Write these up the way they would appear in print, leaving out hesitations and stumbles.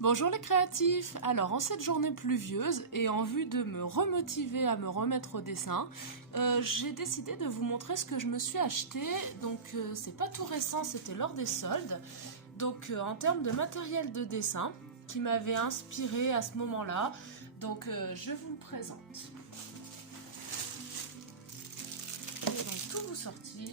Bonjour les créatifs. Alors en cette journée pluvieuse et en vue de me remotiver à me remettre au dessin, j'ai décidé de vous montrer ce que je me suis acheté. Donc c'est pas tout récent, c'était lors des soldes. Donc en termes de matériel de dessin qui m'avait inspiré à ce moment-là. Donc je vous le présente. Je vais donc tout vous sortir.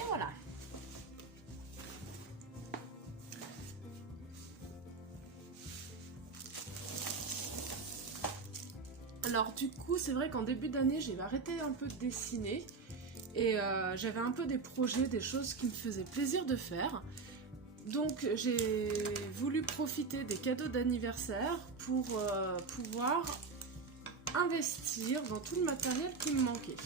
Et voilà. Alors du coup, c'est vrai qu'en début d'année, j'ai arrêté un peu de dessiner et j'avais un peu des projets, des choses qui me faisaient plaisir de faire. Donc j'ai voulu profiter des cadeaux d'anniversaire pour pouvoir investir dans tout le matériel qui me manquait.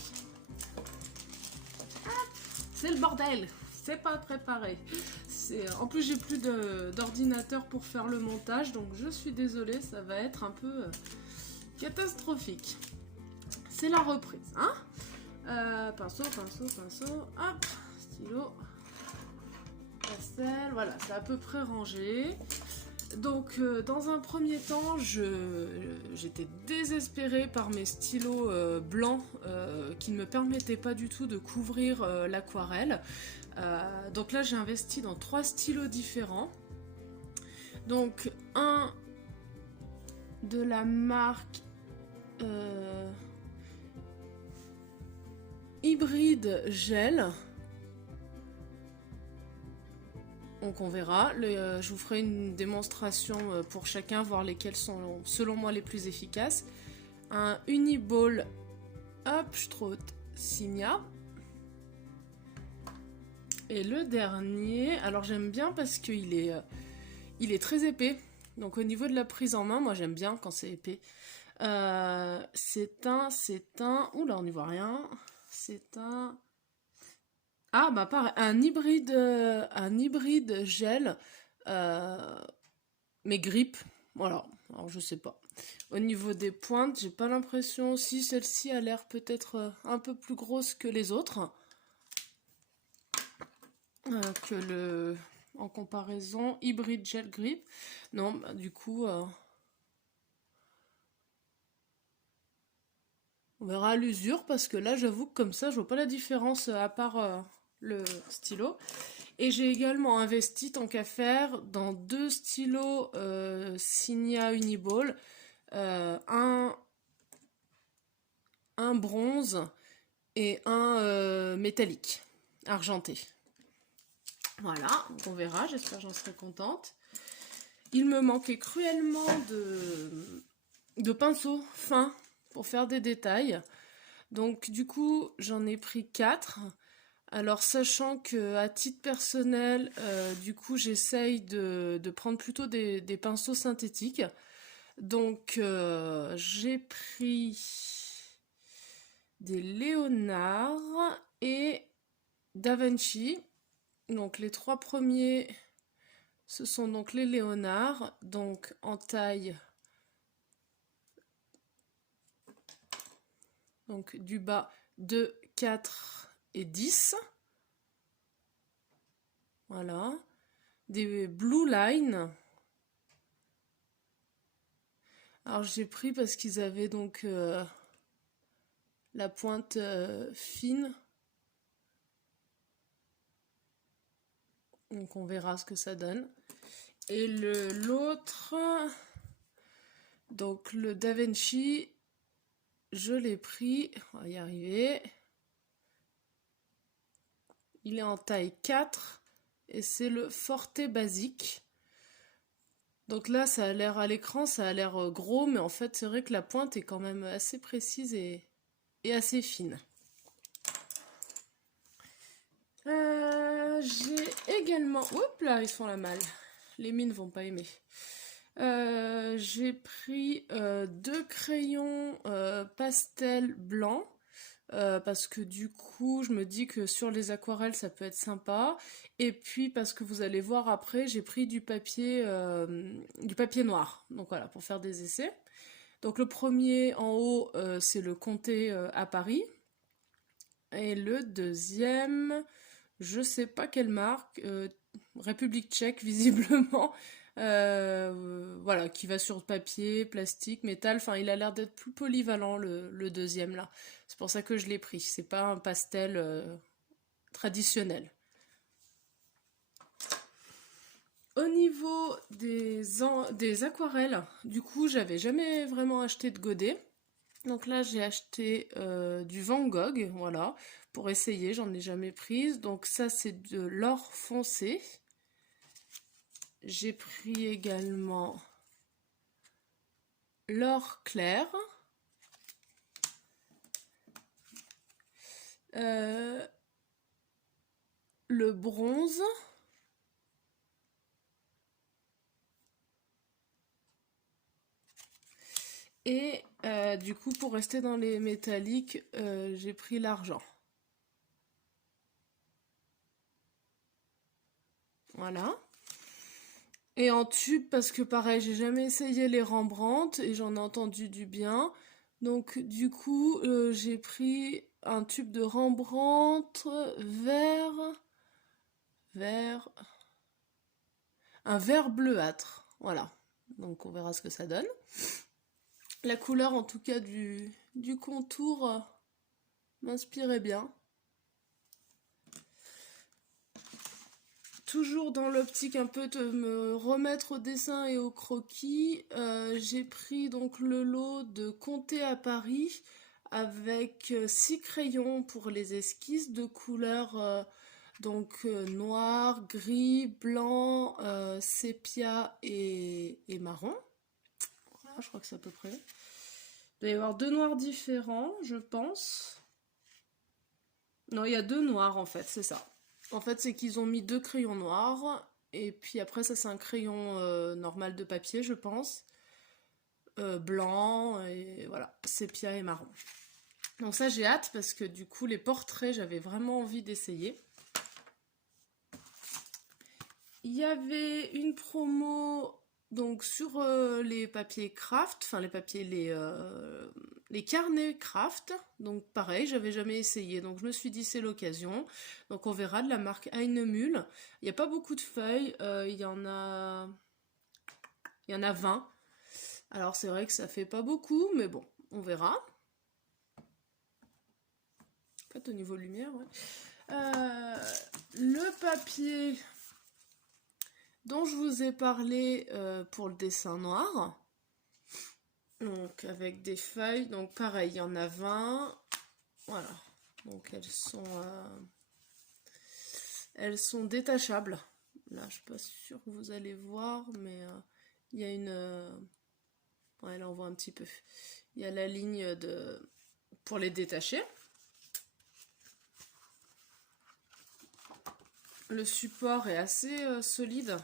C'est le bordel, c'est pas préparé. En plus j'ai plus d'ordinateur pour faire le montage, donc je suis désolée, ça va être un peu catastrophique. C'est la reprise, hein. Pinceau, hop, stylo, pastel, voilà, c'est à peu près rangé. Donc dans un premier temps, j'étais désespérée par mes stylos blancs qui ne me permettaient pas du tout de couvrir l'aquarelle. Donc là j'ai investi dans 3 stylos différents. Donc un de la marque Hybride Gel. Donc on verra, je vous ferai une démonstration pour chacun, voir lesquels sont selon moi les plus efficaces. Un Uniball Upstrot Signa. Et le dernier, alors j'aime bien parce qu'il est très épais. Donc au niveau de la prise en main, moi j'aime bien quand c'est épais. C'est un... Oula, on n'y voit rien. C'est un... Ah bah pareil, un hybride gel, mais grippe, voilà, alors je sais pas. Au niveau des pointes, j'ai pas l'impression, si celle-ci a l'air peut-être un peu plus grosse que les autres, en comparaison, hybride gel grip. Non, bah, du coup, on verra à l'usure, parce que là, j'avoue que comme ça, je vois pas la différence à part le stylo. Et j'ai également investi, tant qu'à faire, dans 2 stylos Signa Uniball, un bronze et un métallique, argenté. Voilà, donc on verra, j'espère que j'en serai contente. Il me manquait cruellement de pinceaux fins pour faire des détails. Donc du coup, j'en ai pris 4. Alors sachant que à titre personnel, du coup j'essaye de prendre plutôt des pinceaux synthétiques. Donc j'ai pris des Léonard et Da Vinci. Donc les 3 premiers, ce sont donc les Léonard, donc en taille donc du bas 2, 4 et 10. Voilà. Des Blue Line. Alors j'ai pris parce qu'ils avaient donc la pointe fine. Donc on verra ce que ça donne. Et l'autre, donc le Da Vinci, je l'ai pris, on va y arriver. Il est en taille 4 et c'est le Forte Basique. Donc là, ça a l'air à l'écran, ça a l'air gros, mais en fait, c'est vrai que la pointe est quand même assez précise et assez fine. J'ai également... Oups là, ils se font la malle. Les mines vont pas aimer. J'ai pris 2 crayons pastel blanc parce que du coup, je me dis que sur les aquarelles, ça peut être sympa. Et puis parce que vous allez voir après, j'ai pris du papier noir. Donc voilà, pour faire des essais. Donc le premier en haut, c'est le Comté à Paris. Et le deuxième, je sais pas quelle marque, République tchèque visiblement, voilà, qui va sur papier, plastique, métal, enfin il a l'air d'être plus polyvalent le deuxième là. C'est pour ça que je l'ai pris, c'est pas un pastel traditionnel. Au niveau des aquarelles, du coup j'avais jamais vraiment acheté de godet. Donc là, j'ai acheté du Van Gogh, voilà, pour essayer, j'en ai jamais prise. Donc ça, c'est de l'or foncé. J'ai pris également l'or clair. Euh, le bronze. Et du coup, pour rester dans les métalliques, j'ai pris l'argent. Voilà. Et en tube, parce que pareil, j'ai jamais essayé les Rembrandt et j'en ai entendu du bien. Donc du coup, j'ai pris un tube de Rembrandt vert, un vert bleuâtre. Voilà. Donc on verra ce que ça donne. La couleur en tout cas du contour m'inspirait bien. Toujours dans l'optique un peu de me remettre au dessin et au croquis, j'ai pris donc le lot de Comté à Paris avec 6 crayons pour les esquisses de couleurs noir, gris, blanc, sépia et marron. Voilà, je crois que c'est à peu près. Il doit y avoir 2 noirs différents, je pense. Non, il y a 2 noirs en fait, c'est ça. En fait, c'est qu'ils ont mis 2 crayons noirs. Et puis après, ça, c'est un crayon normal de papier, je pense. Blanc, et voilà, sépia et marron. Donc ça, j'ai hâte parce que du coup, les portraits, j'avais vraiment envie d'essayer. Il y avait une promo donc sur les papiers craft, enfin les carnets craft. Donc pareil, j'avais jamais essayé, donc je me suis dit c'est l'occasion. Donc on verra, de la marque Heinemüll. Il n'y a pas beaucoup de feuilles, il y en a 20. Alors c'est vrai que ça fait pas beaucoup, mais bon, on verra. En fait, au niveau lumière, ouais. Le papier dont je vous ai parlé pour le dessin noir. Donc avec des feuilles, donc pareil, il y en a 20. Voilà. Donc elles sont détachables. Là, je suis pas sûre que vous allez voir, mais il y a une... ouais, là on voit un petit peu. Il y a la ligne pour les détacher. Le support est assez solide.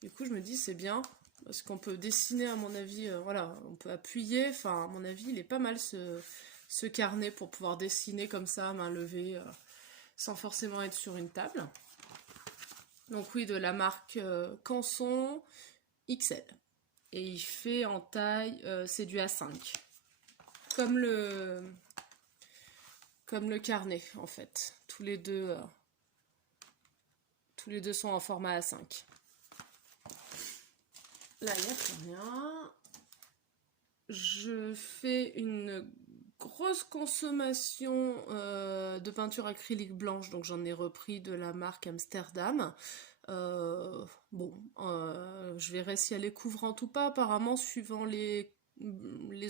Du coup, je me dis c'est bien. Parce qu'on peut dessiner, à mon avis, voilà, on peut appuyer. Enfin, à mon avis, il est pas mal ce carnet pour pouvoir dessiner comme ça, à main levée, sans forcément être sur une table. Donc oui, de la marque Canson XL. Et il fait en taille, c'est du A5. Comme le carnet, en fait. Tous les deux sont en format A5. Là, il n'y a plus rien. Je fais une grosse consommation de peinture acrylique blanche, donc j'en ai repris de la marque Amsterdam. Je verrai si elle est couvrante ou pas. Apparemment, suivant les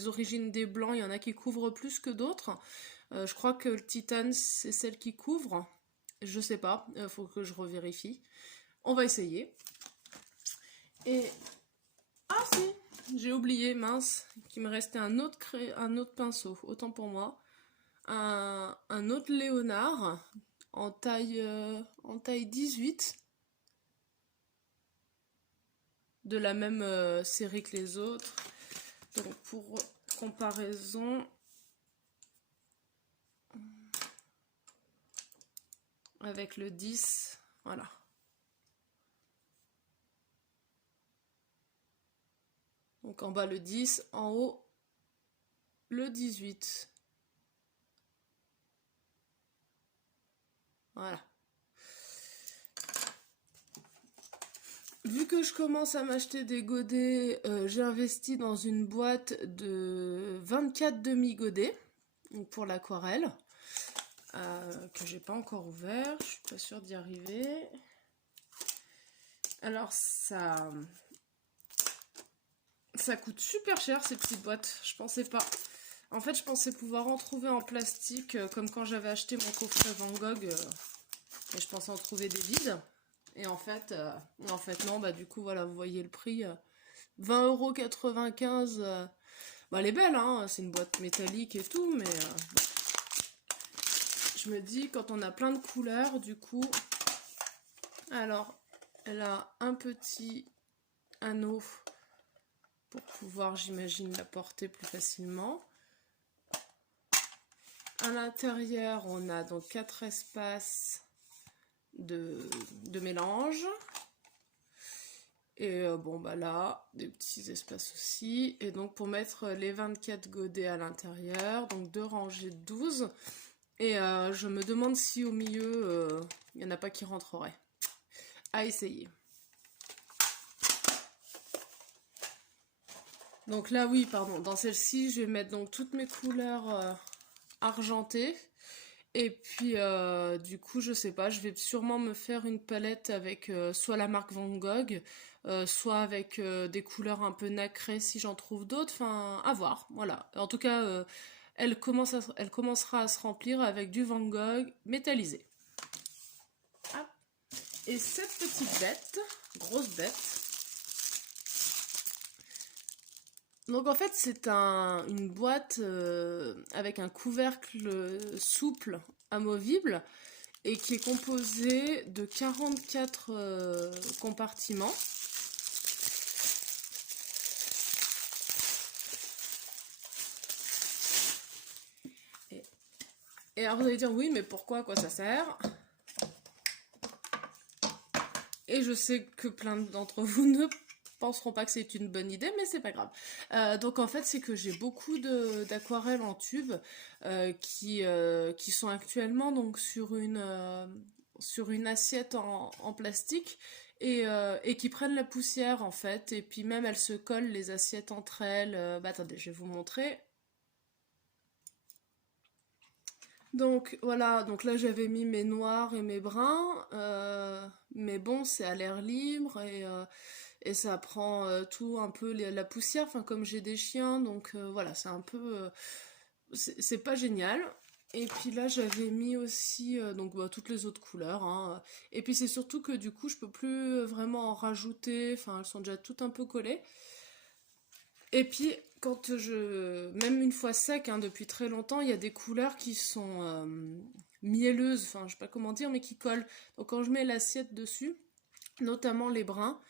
origines des blancs, il y en a qui couvrent plus que d'autres. Je crois que le titane, c'est celle qui couvre. Je sais pas, faut que je revérifie. On va essayer. Et... ah si, j'ai oublié, mince, qu'il me restait un autre pinceau, autant pour moi. Un autre Léonard en taille 18, de la même série que les autres. Donc pour comparaison, avec le 10, voilà. Donc en bas le 10, en haut le 18. Voilà. Vu que je commence à m'acheter des godets, j'ai investi dans une boîte de 24 demi-godets pour l'aquarelle, que j'ai pas encore ouvert, je suis pas sûre d'y arriver. Alors ça coûte super cher ces petites boîtes, je pensais pas. En fait, je pensais pouvoir en trouver en plastique, comme quand j'avais acheté mon coffret Van Gogh, et je pensais en trouver des vides. Et en fait non, bah du coup, voilà, vous voyez le prix, 20,95 €. Bah, elle est belle, hein, c'est une boîte métallique et tout, mais bon. Je me dis, quand on a plein de couleurs, du coup... Alors, elle a un petit anneau pour pouvoir, j'imagine, la porter plus facilement. À l'intérieur, on a donc 4 espaces de mélange. Et bon, bah là, des petits espaces aussi. Et donc, pour mettre les 24 godets à l'intérieur, donc 2 rangées de 12. Et je me demande si au milieu, il n'y en a pas qui rentreraient. À essayer. Donc là, oui, pardon, dans celle-ci, je vais mettre donc toutes mes couleurs argentées. Et puis, du coup, je sais pas, je vais sûrement me faire une palette avec soit la marque Van Gogh, soit avec des couleurs un peu nacrées si j'en trouve d'autres. Enfin, à voir, voilà. En tout cas, elle commencera à se remplir avec du Van Gogh métallisé. Ah. Et cette petite bête, grosse bête. Donc en fait, c'est une boîte avec un couvercle souple, amovible, et qui est composé de 44 compartiments. Et alors vous allez dire, oui, mais pourquoi, à quoi ça sert? Et je sais que plein d'entre vous ne penseront pas que c'est une bonne idée, mais c'est pas grave. Donc en fait, c'est que j'ai beaucoup d'aquarelles en tube qui sont actuellement donc sur une assiette en plastique et qui prennent la poussière en fait. Et puis même elles se collent les assiettes entre elles. Bah attendez, je vais vous montrer. Donc voilà, donc là j'avais mis mes noirs et mes bruns, mais bon c'est à l'air libre et ça prend tout un peu la poussière, enfin comme j'ai des chiens, donc voilà c'est un peu, c'est pas génial. Et puis là j'avais mis aussi donc bah, toutes les autres couleurs, hein. Et puis c'est surtout que du coup je peux plus vraiment en rajouter, enfin elles sont déjà toutes un peu collées. Et puis, même une fois sec, hein, depuis très longtemps, il y a des couleurs qui sont mielleuses, enfin, je sais pas comment dire, mais qui collent. Donc, quand je mets l'assiette dessus, notamment les bruns,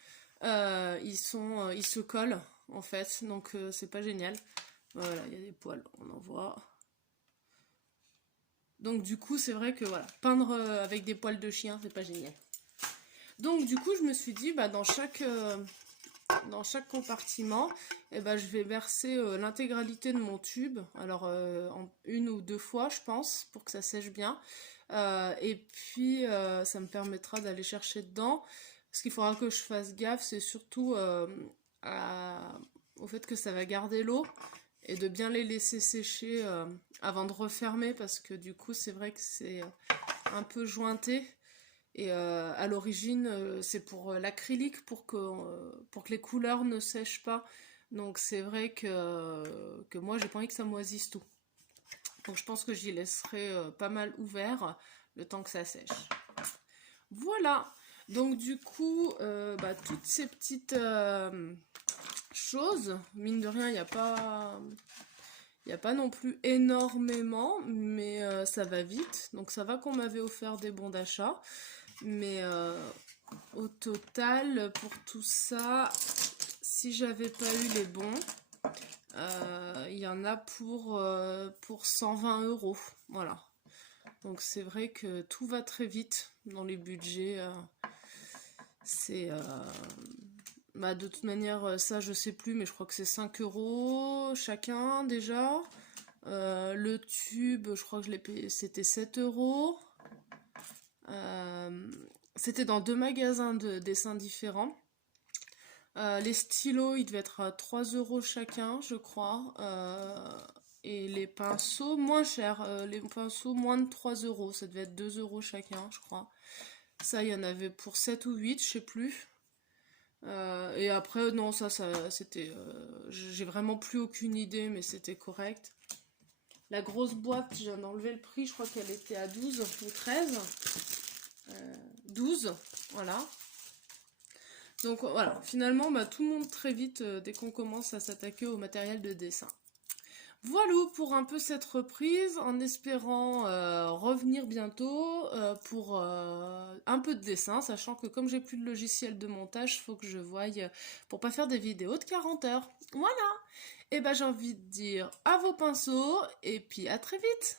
ils se collent, en fait. Donc, c'est pas génial. Voilà, il y a des poils, on en voit. Donc, du coup, c'est vrai que, voilà, peindre avec des poils de chien, c'est pas génial. Donc, du coup, je me suis dit, bah, dans chaque compartiment, eh ben, je vais verser l'intégralité de mon tube, alors en une ou deux fois je pense, pour que ça sèche bien. Et puis ça me permettra d'aller chercher dedans. Ce qu'il faudra que je fasse gaffe, c'est surtout au fait que ça va garder l'eau et de bien les laisser sécher avant de refermer, parce que du coup c'est vrai que c'est un peu jointé. Et à l'origine, c'est pour l'acrylique, pour que les couleurs ne sèchent pas. Donc c'est vrai que moi, j'ai pas envie que ça moisisse tout. Donc je pense que j'y laisserai pas mal ouvert le temps que ça sèche. Voilà. Donc du coup, bah, toutes ces petites choses, mine de rien, il n'y a pas... Il n'y a pas non plus énormément, mais ça va vite. Donc ça va qu'on m'avait offert des bons d'achat. Mais au total, pour tout ça, si j'avais pas eu les bons, il y en a pour 120 €. Voilà. Donc c'est vrai que tout va très vite dans les budgets. C'est... Bah, de toute manière, ça je sais plus, mais je crois que c'est 5 € chacun déjà. Le tube, je crois que je l'ai payé, c'était 7 €. C'était dans 2 magasins de dessins différents. Les stylos, ils devaient être à 3 € chacun, je crois. Et les pinceaux, moins chers. Les pinceaux, moins de 3 €. Ça devait être 2 € chacun, je crois. Ça, il y en avait pour 7 ou 8, je sais plus. Et après, non, ça c'était... j'ai vraiment plus aucune idée, mais c'était correct. La grosse boîte, je viens d'enlever le prix, je crois qu'elle était à 12 ou 13. 12, voilà. Donc voilà, finalement, bah, tout monte très vite dès qu'on commence à s'attaquer au matériel de dessin. Voilà pour un peu cette reprise, en espérant revenir bientôt pour un peu de dessin, sachant que comme j'ai plus de logiciel de montage, il faut que je voie pour pas faire des vidéos de 40 heures. Voilà. Et ben j'ai envie de dire à vos pinceaux et puis à très vite.